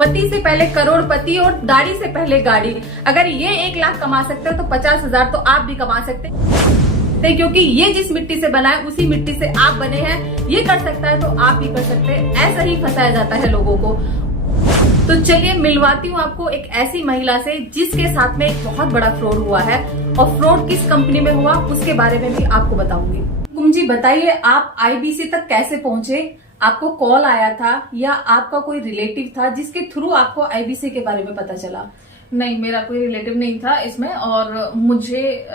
पति से पहले करोड़पति और दाढ़ी से पहले गाड़ी। अगर ये 1 लाख कमा सकते हो तो 50,000 तो आप भी कमा सकते हैं, क्योंकि ये जिस मिट्टी से बना है उसी मिट्टी से आप बने हैं। ये कर सकता है तो आप भी कर सकते हैं। ऐसा ही फंसाया जाता है लोगों को। तो चलिए मिलवाती हूँ आपको एक ऐसी महिला से जिसके साथ में एक बहुत बड़ा फ्रॉड हुआ है, और फ्रॉड किस कंपनी में हुआ उसके बारे में भी आपको बताऊंगी। कुम जी बताइए, आप आईबीसी तक कैसे पहुंचे? आपको कॉल आया था या आपका कोई रिलेटिव था जिसके थ्रू आपको आईबीसी के बारे में पता चला? नहीं, मेरा कोई रिलेटिव नहीं था इसमें, और मुझे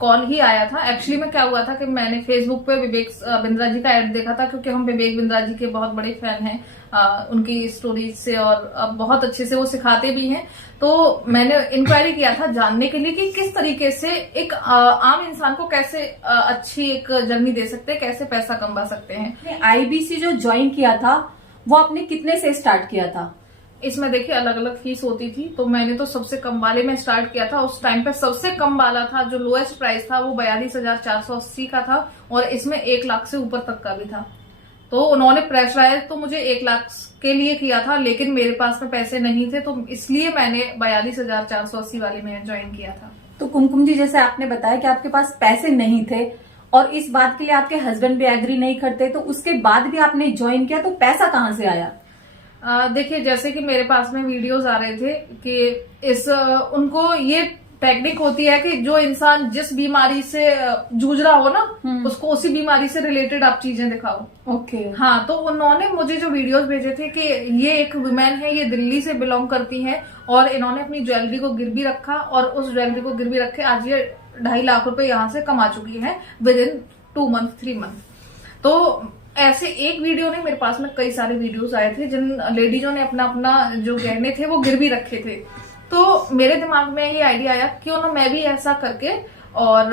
कॉल ही आया था। एक्चुअली में क्या हुआ था कि मैंने फेसबुक पे विवेक बिंद्रा जी का ऐड देखा था, क्योंकि हम विवेक बिंद्रा जी के बहुत बड़े फैन हैं उनकी स्टोरीज से, और बहुत अच्छे से वो सिखाते भी हैं। तो मैंने इंक्वायरी किया था जानने के लिए कि किस तरीके से एक आम इंसान को कैसे अच्छी एक जर्नी दे सकते हैं, कैसे पैसा कमा सकते हैं। आईबीसी जो ज्वाइन किया था वो आपने कितने से स्टार्ट किया था? इसमें देखिए अलग अलग फीस होती थी, तो मैंने तो सबसे कम वाले में स्टार्ट किया था। उस टाइम पे सबसे कम वाला था, जो लोएस्ट प्राइस था, वो 42,480 का था, और इसमें 1 लाख से ऊपर तक का भी था। तो उन्होंने प्रेशराइज तो मुझे 1 लाख के लिए किया था, लेकिन मेरे पास में पैसे नहीं थे, तो इसलिए मैंने 42,480 वाले में ज्वाइन किया था। तो कुमकुम जी, जैसे आपने बताया कि आपके पास पैसे नहीं थे और इस बात के लिए आपके हस्बैंड भी एग्री नहीं करते, तो उसके बाद भी आपने ज्वाइन किया, तो पैसा कहाँ से आया? देखिए, जैसे कि मेरे पास में वीडियोस आ रहे थे कि उनको ये टेक्निक होती है कि जो इंसान जिस बीमारी से जूझ रहा हो ना, उसको उसी बीमारी से रिलेटेड आप चीजें दिखाओ। ओके। हाँ, तो उन्होंने मुझे जो वीडियोस भेजे थे कि ये एक वुमेन है, ये दिल्ली से बिलोंग करती है, और इन्होंने अपनी ज्वेलरी को गिरवी रखा, और उस ज्वेलरी को गिरवी रखे आज ये 2.5 लाख रुपए यहाँ से कमा चुकी है विद इन 2 मंथ 3 मंथ। तो ऐसे एक वीडियो नहीं, मेरे पास में कई सारे वीडियोस आए थे जिन लेडीजों ने अपना अपना जो गहने थे वो गिरवी रखे थे। तो मेरे दिमाग में ये आइडिया आया क्यों ना मैं भी ऐसा करके और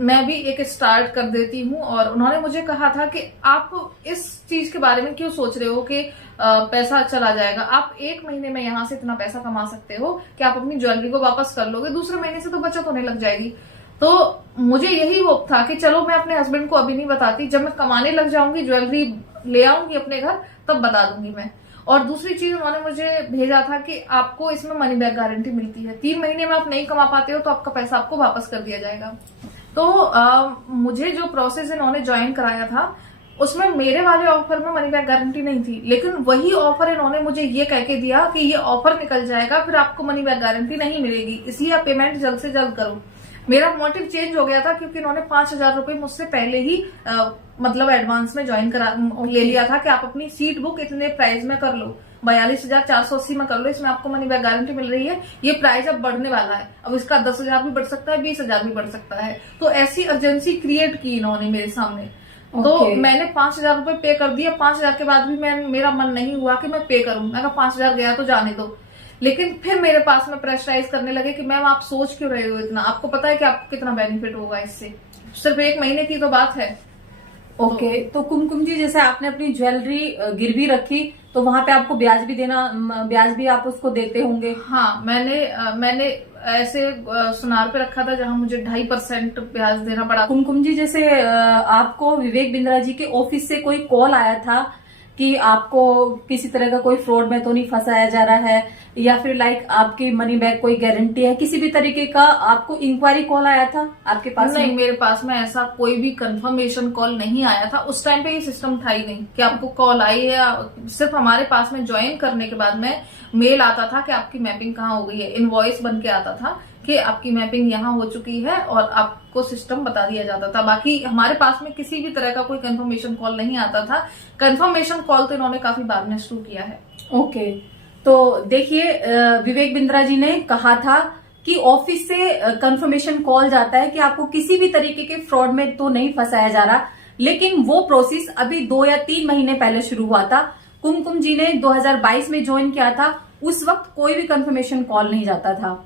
मैं भी एक स्टार्ट कर देती हूँ। और उन्होंने मुझे कहा था कि आप इस चीज के बारे में क्यों सोच रहे हो कि पैसा चला जाएगा, आप 1 महीने में यहाँ से इतना पैसा कमा सकते हो कि आप अपनी ज्वेलरी को वापस कर लोगे, दूसरे महीने से तो बचत होने लग जाएगी। तो मुझे यही होप था कि चलो मैं अपने हस्बैंड को अभी नहीं बताती, जब मैं कमाने लग जाऊंगी, ज्वेलरी ले आऊंगी अपने घर, तब बता दूंगी मैं। और दूसरी चीज उन्होंने मुझे भेजा था कि आपको इसमें मनी बैक गारंटी मिलती है, 3 महीने में आप नहीं कमा पाते हो तो आपका पैसा आपको वापस कर दिया जाएगा। तो मुझे जो प्रोसेस इन्होंने ज्वाइन कराया था उसमें मेरे वाले ऑफर में मनी बैक गारंटी नहीं थी, लेकिन वही ऑफर इन्होंने मुझे ये कह के दिया कि ये ऑफर निकल जाएगा, फिर आपको मनी बैक गारंटी नहीं मिलेगी, इसलिए आप पेमेंट जल्द से जल्द करो। मेरा मोटिव चेंज हो गया था, क्योंकि इन्होंने 5,000 रुपए मुझसे पहले ही मतलब एडवांस में ज्वाइन करा ले लिया था कि आप अपनी सीट बुक इतने प्राइस में कर लो, 42,480 में कर लो, इसमें आपको मनी बैक गारंटी मिल रही है। ये प्राइस अब बढ़ने वाला है, अब इसका 10,000 भी बढ़ सकता है, 20,000 भी बढ़ सकता है। तो ऐसी अर्जेंसी क्रिएट की इन्होंने मेरे सामने। तो मैंने 5,000 रुपए पे कर दिया। 5,000 के बाद भी मेरा मन नहीं हुआ कि मैं पे करूं। मैं कहा 5,000 गया तो जाने दो। लेकिन फिर मेरे पास में प्रेशराइज करने लगे कि मैम आप सोच क्यों रहे हो इतना, आपको पता है कि आपको कितना बेनिफिट होगा इससे, सिर्फ 1 महीने की तो बात है। ओके। तो कुमकुम जी, जैसे आपने अपनी ज्वेलरी गिरवी रखी तो वहां पे आपको ब्याज भी आप उसको देते होंगे? हाँ, मैंने ऐसे सुनार पे रखा था जहां मुझे 2.5% ब्याज देना पड़ा। कुमकुम जी, जैसे आपको विवेक बिंद्रा जी के ऑफिस से कोई कॉल आया था कि आपको किसी तरह का कोई फ्रॉड में तो नहीं फंसाया जा रहा है, या फिर लाइक आपकी मनी बैक कोई गारंटी है, किसी भी तरीके का आपको इंक्वायरी कॉल आया था आपके पास? नहीं, मेरे पास में ऐसा कोई भी कंफर्मेशन कॉल नहीं आया था। उस टाइम पे ये सिस्टम था ही नहीं कि आपको कॉल आई है। सिर्फ हमारे पास में ज्वाइन करने के बाद में मेल आता था कि आपकी मैपिंग कहाँ हो गई है, इनवॉइस बन के आता था कि आपकी मैपिंग यहाँ हो चुकी है, और आपको सिस्टम बता दिया जाता था। बाकी हमारे पास में किसी भी तरह का कोई कंफर्मेशन कॉल नहीं आता था। कंफर्मेशन कॉल तो इन्होंने काफी बाद में शुरू किया है। ओके। तो देखिए, विवेक बिंद्रा जी ने कहा था कि ऑफिस से कंफर्मेशन कॉल जाता है कि आपको किसी भी तरीके के फ्रॉड में तो नहीं फंसाया जा रहा, लेकिन वो प्रोसेस अभी 2 या 3 महीने पहले शुरू हुआ था। कुमकुम जी ने 2022 में ज्वाइन किया था, उस वक्त कोई भी कंफर्मेशन कॉल नहीं जाता था।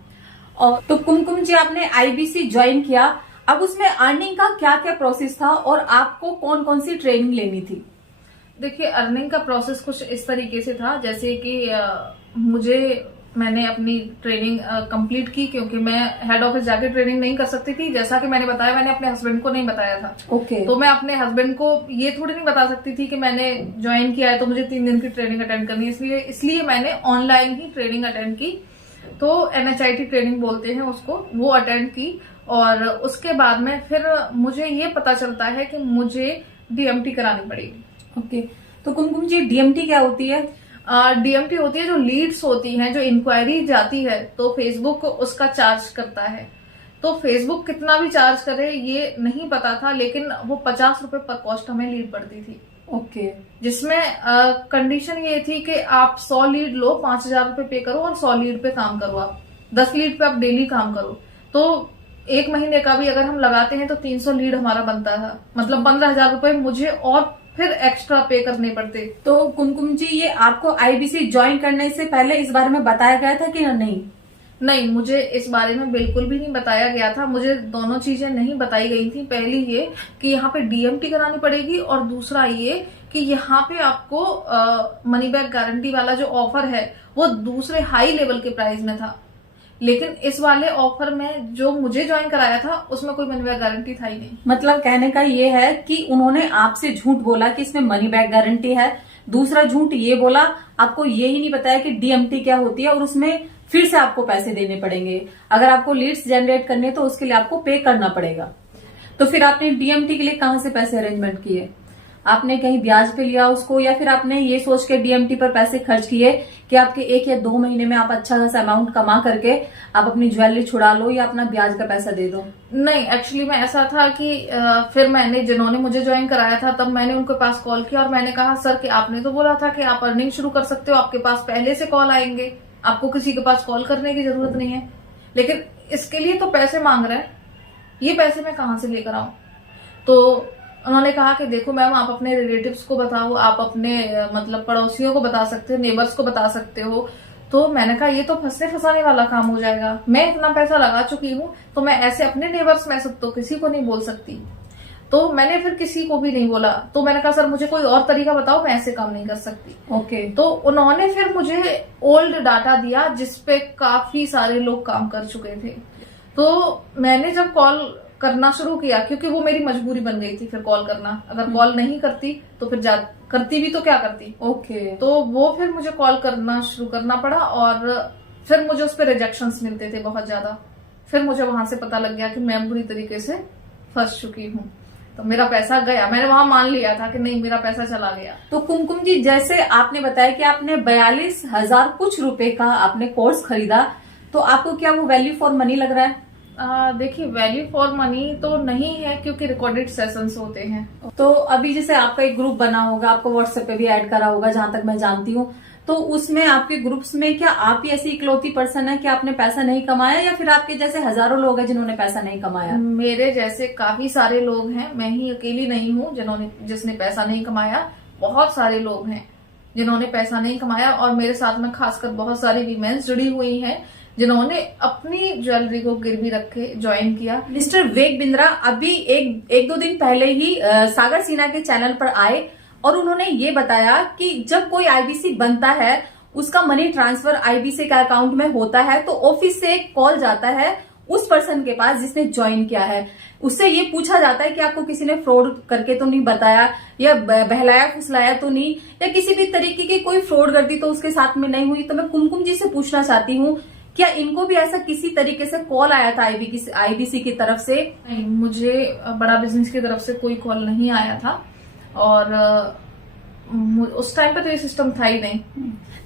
और तो कुमकुम जी, आपने आईबीसी ज्वाइन किया, अब उसमें अर्निंग का क्या क्या प्रोसेस था और आपको कौन कौन सी ट्रेनिंग लेनी थी? देखिए, अर्निंग का प्रोसेस कुछ इस तरीके से था, जैसे कि मुझे मैंने अपनी ट्रेनिंग कंप्लीट की, क्योंकि मैं हेड ऑफिस जाके ट्रेनिंग नहीं कर सकती थी। जैसा कि मैंने बताया, मैंने अपने हस्बैंड को नहीं बताया था। ओके। तो मैं अपने हस्बैंड को ये थोड़ी नहीं बता सकती थी कि मैंने ज्वाइन किया है तो मुझे 3 दिन की ट्रेनिंग अटेंड करनी है, इसलिए मैंने ऑनलाइन ही ट्रेनिंग अटेंड की। तो NHIT ट्रेनिंग बोलते हैं उसको, वो अटेंड की। और उसके बाद में फिर मुझे ये पता चलता है कि मुझे DMT करानी पड़ेगी। ओके, तो कुमकुम जी DMT क्या होती है? DMT होती है जो लीड्स होती हैं, जो इंक्वायरी जाती है, तो फेसबुक उसका चार्ज करता है। तो फेसबुक कितना भी चार्ज करे ये नहीं पता था, लेकिन वो 50 रुपए पर पोस्ट हमें लीड पड़ती थी। ओके। जिसमें कंडीशन ये थी कि आप 100 लीड लो, 5,000 रुपए पे करो और 100 लीड पे काम करो। आप 10 लीड पे आप डेली काम करो। तो 1 महीने का भी अगर हम लगाते हैं तो 300 लीड हमारा बनता था, मतलब 15,000 रुपए मुझे और फिर एक्स्ट्रा पे करने पड़ते। तो कुमकुम जी, ये आपको IBC ज्वाइन करने से पहले इस बारे में बताया गया था कि नहीं? नहीं, मुझे इस बारे में बिल्कुल भी नहीं बताया गया था। मुझे दोनों चीजें नहीं बताई गई थी। पहली ये कि यहाँ पे DMT करानी पड़ेगी, और दूसरा ये कि यहाँ पे आपको मनी बैक गारंटी वाला जो ऑफर है वो दूसरे हाई लेवल के प्राइस में था। लेकिन इस वाले ऑफर में जो मुझे ज्वाइन कराया था उसमें कोई मनी बैक गारंटी था ही नहीं। मतलब कहने का ये है कि उन्होंने आपसे झूठ बोला कि इसमें मनी बैक गारंटी है। दूसरा झूठ ये बोला, आपको ये ही नहीं बताया कि DMT क्या होती है और उसमें फिर से आपको पैसे देने पड़ेंगे। अगर आपको लीड्स जनरेट करने हैं तो उसके लिए आपको पे करना पड़ेगा। तो फिर आपने DMT के लिए कहाँ से पैसे अरेंजमेंट किए? आपने कहीं ब्याज पे लिया उसको, या फिर आपने ये सोच के DMT पर पैसे खर्च किए कि आपके 1 या 2 महीने में आप अच्छा खासा अमाउंट कमा करके आप अपनी ज्वेलरी छुड़ा लो या अपना ब्याज का पैसा दे दो? नहीं, एक्चुअली में ऐसा था कि फिर मैंने, जिन्होंने मुझे ज्वाइन कराया था, तब मैंने उनके पास कॉल किया और मैंने कहा, सर कि आपने तो बोला था कि आप अर्निंग शुरू कर सकते हो, आपके पास पहले से कॉल आएंगे, आपको किसी के पास कॉल करने की जरूरत नहीं है, लेकिन इसके लिए तो पैसे मांग रहे हैं, ये पैसे मैं कहाँ से लेकर आऊं? तो उन्होंने कहा कि देखो मैम, आप अपने रिलेटिव्स को बताओ, आप अपने मतलब पड़ोसियों को बता सकते हो, नेबर्स को बता सकते हो। तो मैंने कहा ये तो फंसने फंसाने वाला काम हो जाएगा। मैं इतना पैसा लगा चुकी हूँ तो मैं ऐसे अपने नेबर्स में सब तो किसी को नहीं बोल सकती। तो मैंने फिर किसी को भी नहीं बोला। तो मैंने कहा सर मुझे कोई और तरीका बताओ, मैं ऐसे काम नहीं कर सकती। ओके। तो उन्होंने फिर मुझे ओल्ड डाटा दिया जिसपे काफी सारे लोग काम कर चुके थे। तो मैंने जब कॉल करना शुरू किया, क्योंकि वो मेरी मजबूरी बन गई थी फिर कॉल करना, अगर कॉल नहीं करती तो फिर करती भी तो क्या करती। ओके। तो वो फिर मुझे कॉल करना शुरू करना पड़ा और फिर मुझे उस पर रिजेक्शंस मिलते थे बहुत ज्यादा। फिर मुझे वहां से पता लग गया कि मैं बुरी तरीके से फंस चुकी हूँ। तो मेरा पैसा गया, मैंने वहां मान लिया था कि नहीं मेरा पैसा चला गया। तो कुमकुम जी, जैसे आपने बताया कि आपने 42,000 कुछ रुपए का आपने कोर्स खरीदा, तो आपको क्या वो वैल्यू फॉर मनी लग रहा है? देखिए, वैल्यू फॉर मनी तो नहीं है, क्योंकि रिकॉर्डेड सेशंस होते हैं। तो अभी जैसे आपका एक ग्रुप बना होगा, आपको व्हाट्सएप पे भी ऐड करा होगा जहां तक मैं जानती हूँ, तो उसमें आपके ग्रुप्स में क्या आप ही ऐसी इकलौती पर्सन है कि आपने पैसा नहीं कमाया, या फिर आपके जैसे हजारों लोग हैं जिन्होंने पैसा नहीं कमाया? मेरे जैसे काफी सारे लोग हैं, मैं ही अकेली नहीं हूँ जिसने पैसा नहीं कमाया। बहुत सारे लोग हैं जिन्होंने पैसा नहीं कमाया, और मेरे साथ में खासकर बहुत सारी वीमेन्स जुड़ी हुई हैं जिन्होंने अपनी ज्वेलरी को गिरवी रखे ज्वाइन किया। मिस्टर विवेक बिंद्रा अभी एक दो दिन पहले ही सागर सिन्हा के चैनल पर आए और उन्होंने ये बताया कि जब कोई IBC बनता है, उसका मनी ट्रांसफर IBC के अकाउंट में होता है, तो ऑफिस से एक कॉल जाता है उस पर्सन के पास जिसने ज्वाइन किया है। उससे ये पूछा जाता है कि आपको किसी ने फ्रॉड करके तो नहीं बताया, या बहलाया फुसलाया तो नहीं, या किसी भी तरीके की कोई फ्रॉड गर्दी तो उसके साथ में नहीं हुई। तो मैं कुमकुम जी से पूछना चाहती हूँ, क्या इनको भी ऐसा किसी तरीके से कॉल आया था IBC की तरफ से? नहीं, मुझे बड़ा बिजनेस की तरफ से कोई कॉल नहीं आया था, और उस टाइम पे तो ये सिस्टम था ही नहीं।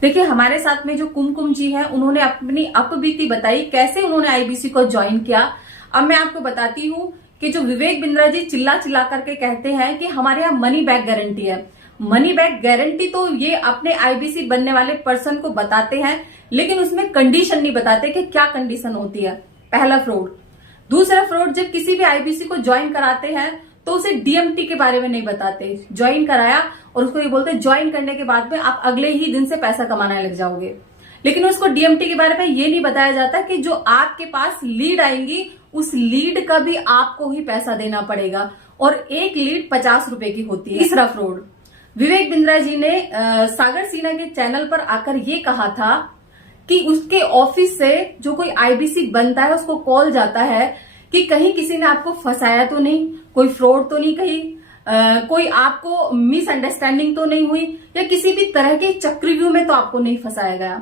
देखिए, हमारे साथ में जो कुमकुम जी हैं, उन्होंने अपनी अपबीती बताई, कैसे उन्होंने IBC को ज्वाइन किया। अब मैं आपको बताती हूँ कि जो विवेक बिंद्रा जी चिल्ला चिल्ला करके कहते हैं कि हमारे यहाँ मनी बैक गारंटी है, मनी बैक गारंटी तो ये अपने IBC बनने वाले पर्सन को बताते हैं, लेकिन उसमें कंडीशन नहीं बताते कि क्या कंडीशन होती है। पहला फ्रॉड। दूसरा फ्रॉड, जब किसी भी IBC को ज्वाइन कराते हैं तो उसे DMT के बारे में नहीं बताते। ज्वाइन कराया और उसको ये बोलते हैं ज्वाइन करने के बाद में आप अगले ही दिन से पैसा कमाने लग जाओगे, लेकिन उसको DMT के बारे में ये नहीं बताया जाता कि जो आपके पास लीड आएंगी उस लीड का भी आपको ही पैसा देना पड़ेगा, और एक लीड 50 रुपए की होती है। तीसरा फ्रॉड, विवेक बिंद्रा जी ने सागर सिन्हा के चैनल पर आकर ये कहा था कि उसके ऑफिस से जो कोई आईबीसी बनता है उसको कॉल जाता है कि कहीं किसी ने आपको फंसाया तो नहीं, कोई फ्रॉड तो नहीं, कहीं कोई आपको मिसअंडरस्टैंडिंग तो नहीं हुई, या किसी भी तरह के चक्रव्यूह में तो आपको नहीं फंसाया गया।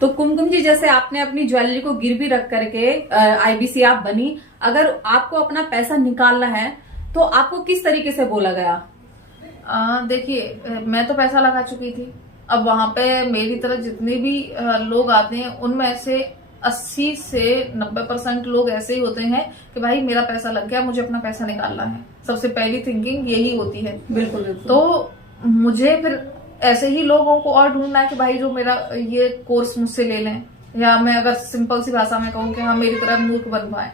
तो कुमकुम जी, जैसे आपने अपनी ज्वेलरी को गिरवी रख करके आईबीसी आप बनी, अगर आपको अपना पैसा निकालना है तो आपको किस तरीके से बोला गया? देखिए, मैं तो पैसा लगा चुकी थी। अब वहां पे मेरी तरह जितने भी लोग आते हैं उनमें से 80 से 90% लोग ऐसे ही होते हैं कि भाई मेरा पैसा लग गया, मुझे अपना पैसा निकालना है। सबसे पहली थिंकिंग यही होती है। बिल्कुल बिल्कुल। तो मुझे फिर ऐसे ही लोगों को और ढूंढना है कि भाई जो मेरा ये कोर्स मुझसे ले लें, या मैं अगर सिंपल सी भाषा में कहूँ कि हाँ मेरी तरह मूर्ख बन पाए।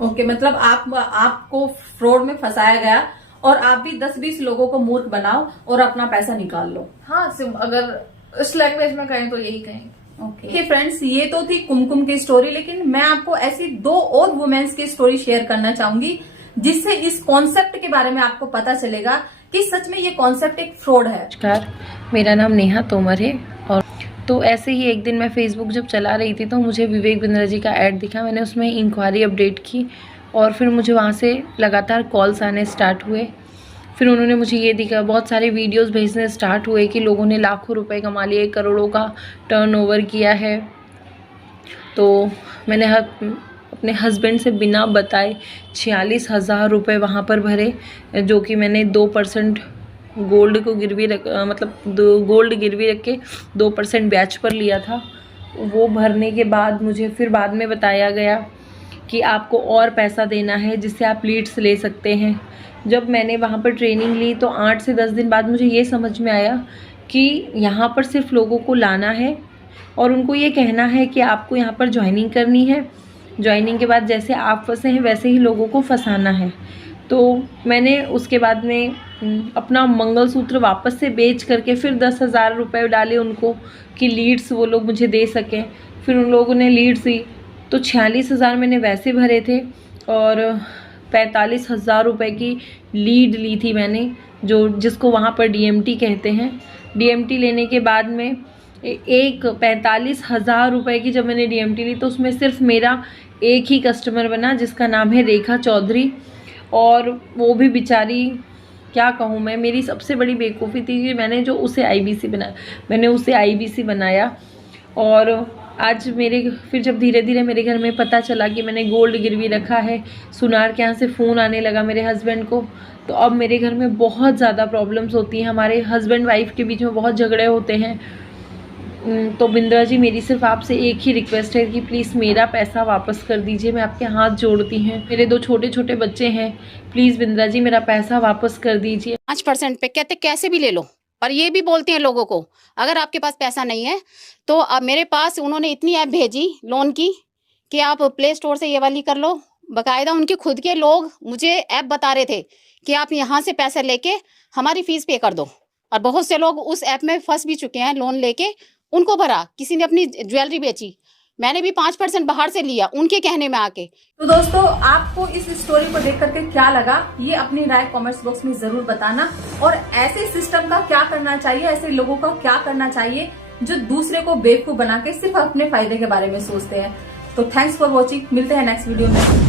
ओके, मतलब आपको फ्रॉड में फंसाया गया और आप भी 10-20 लोगों को मूर्ख बनाओ और अपना पैसा निकाल लो। हाँ, अगर इस लैंग्वेज में कहें तो यही कहेंगे। ओके फ्रेंड्स, ये तो थी कुमकुम की स्टोरी, लेकिन मैं आपको ऐसी 2 और वुमेन्स की स्टोरी शेयर करना चाहूंगी जिससे इस कॉन्सेप्ट के बारे में आपको पता चलेगा कि सच में ये कॉन्सेप्ट एक फ्रॉड है। नमस्कार, मेरा नाम नेहा तोमर है। और तो ऐसे ही एक दिन मैं फेसबुक जब चला रही थी तो मुझे विवेक बिंद्रा जी का ऐड दिखा। मैंने उसमें इंक्वायरी अपडेट की और फिर मुझे वहाँ से लगातार कॉल्स आने स्टार्ट हुए। फिर उन्होंने मुझे ये दिखा, बहुत सारे वीडियोस भेजने स्टार्ट हुए कि लोगों ने लाखों रुपए कमा लिए, करोड़ों का टर्नओवर किया है। तो मैंने अपने हस्बैंड से बिना बताए 46,000 रुपये वहाँ पर भरे, जो कि मैंने 2% गोल्ड को गिरवी गोल्ड गिरवी रख के 2% ब्याज पर लिया था। वो भरने के बाद मुझे फिर बाद में बताया गया कि आपको और पैसा देना है जिससे आप लीड्स ले सकते हैं। जब मैंने वहाँ पर ट्रेनिंग ली तो 8 से 10 दिन बाद मुझे ये समझ में आया कि यहाँ पर सिर्फ लोगों को लाना है और उनको ये कहना है कि आपको यहाँ पर ज्वाइनिंग करनी है। ज्वाइनिंग के बाद जैसे आप फंसे हैं वैसे ही लोगों को फंसाना है। तो मैंने उसके बाद में अपना मंगलसूत्र वापस से बेच करके फिर 10,000 रुपये डाले उनको कि लीड्स वो लोग मुझे दे सकें। फिर उन लोगों ने लीड्स दी तो 46,000 मैंने वैसे भरे थे और 45,000 रुपये की लीड ली थी मैंने, जिसको वहाँ पर डीएमटी कहते हैं। डीएमटी लेने के बाद में 45,000 रुपये की जब मैंने डीएमटी ली तो उसमें सिर्फ मेरा एक ही कस्टमर बना जिसका नाम है रेखा चौधरी। और वो भी बेचारी, क्या कहूँ मैं, मेरी सबसे बड़ी बेवकूफ़ी थी कि मैंने उसे आईबीसी बनाया। और आज फिर जब धीरे धीरे मेरे घर में पता चला कि मैंने गोल्ड गिरवी रखा है, सुनार के यहाँ से फ़ोन आने लगा मेरे हस्बैंड को, तो अब मेरे घर में बहुत ज़्यादा प्रॉब्लम्स होती हैं। हमारे हस्बैंड वाइफ के बीच में बहुत झगड़े होते हैं। तो बिंद्रा जी, मेरी सिर्फ आपसे एक ही रिक्वेस्ट है कि प्लीज़ मेरा पैसा वापस कर दीजिए। मैं आपके हाथ जोड़ती हैं, मेरे 2 छोटे छोटे बच्चे हैं, प्लीज़ बिंद्रा जी मेरा पैसा वापस कर दीजिए। 5% पे कहते कैसे भी ले लो, और ये भी बोलती हैं लोगों को अगर आपके पास पैसा नहीं है तो अब मेरे पास उन्होंने इतनी ऐप भेजी लोन की कि आप प्ले स्टोर से ये वाली कर लो। बाकायदा उनके खुद के लोग मुझे ऐप बता रहे थे कि आप यहाँ से पैसे लेके हमारी फीस पे कर दो, और बहुत से लोग उस ऐप में फंस भी चुके हैं। लोन लेके उनको भरा, किसी ने अपनी ज्वेलरी बेची, मैंने भी 5% बाहर से लिया उनके कहने में आके। तो दोस्तों, आपको इस स्टोरी को देख करके क्या लगा, ये अपनी राय कमेंट्स बॉक्स में जरूर बताना। और ऐसे सिस्टम का क्या करना चाहिए, ऐसे लोगों का क्या करना चाहिए जो दूसरे को बेवकूफ बना के सिर्फ अपने फायदे के बारे में सोचते हैं। तो थैंक्स फॉर वॉचिंग, मिलते हैं नेक्स्ट वीडियो में।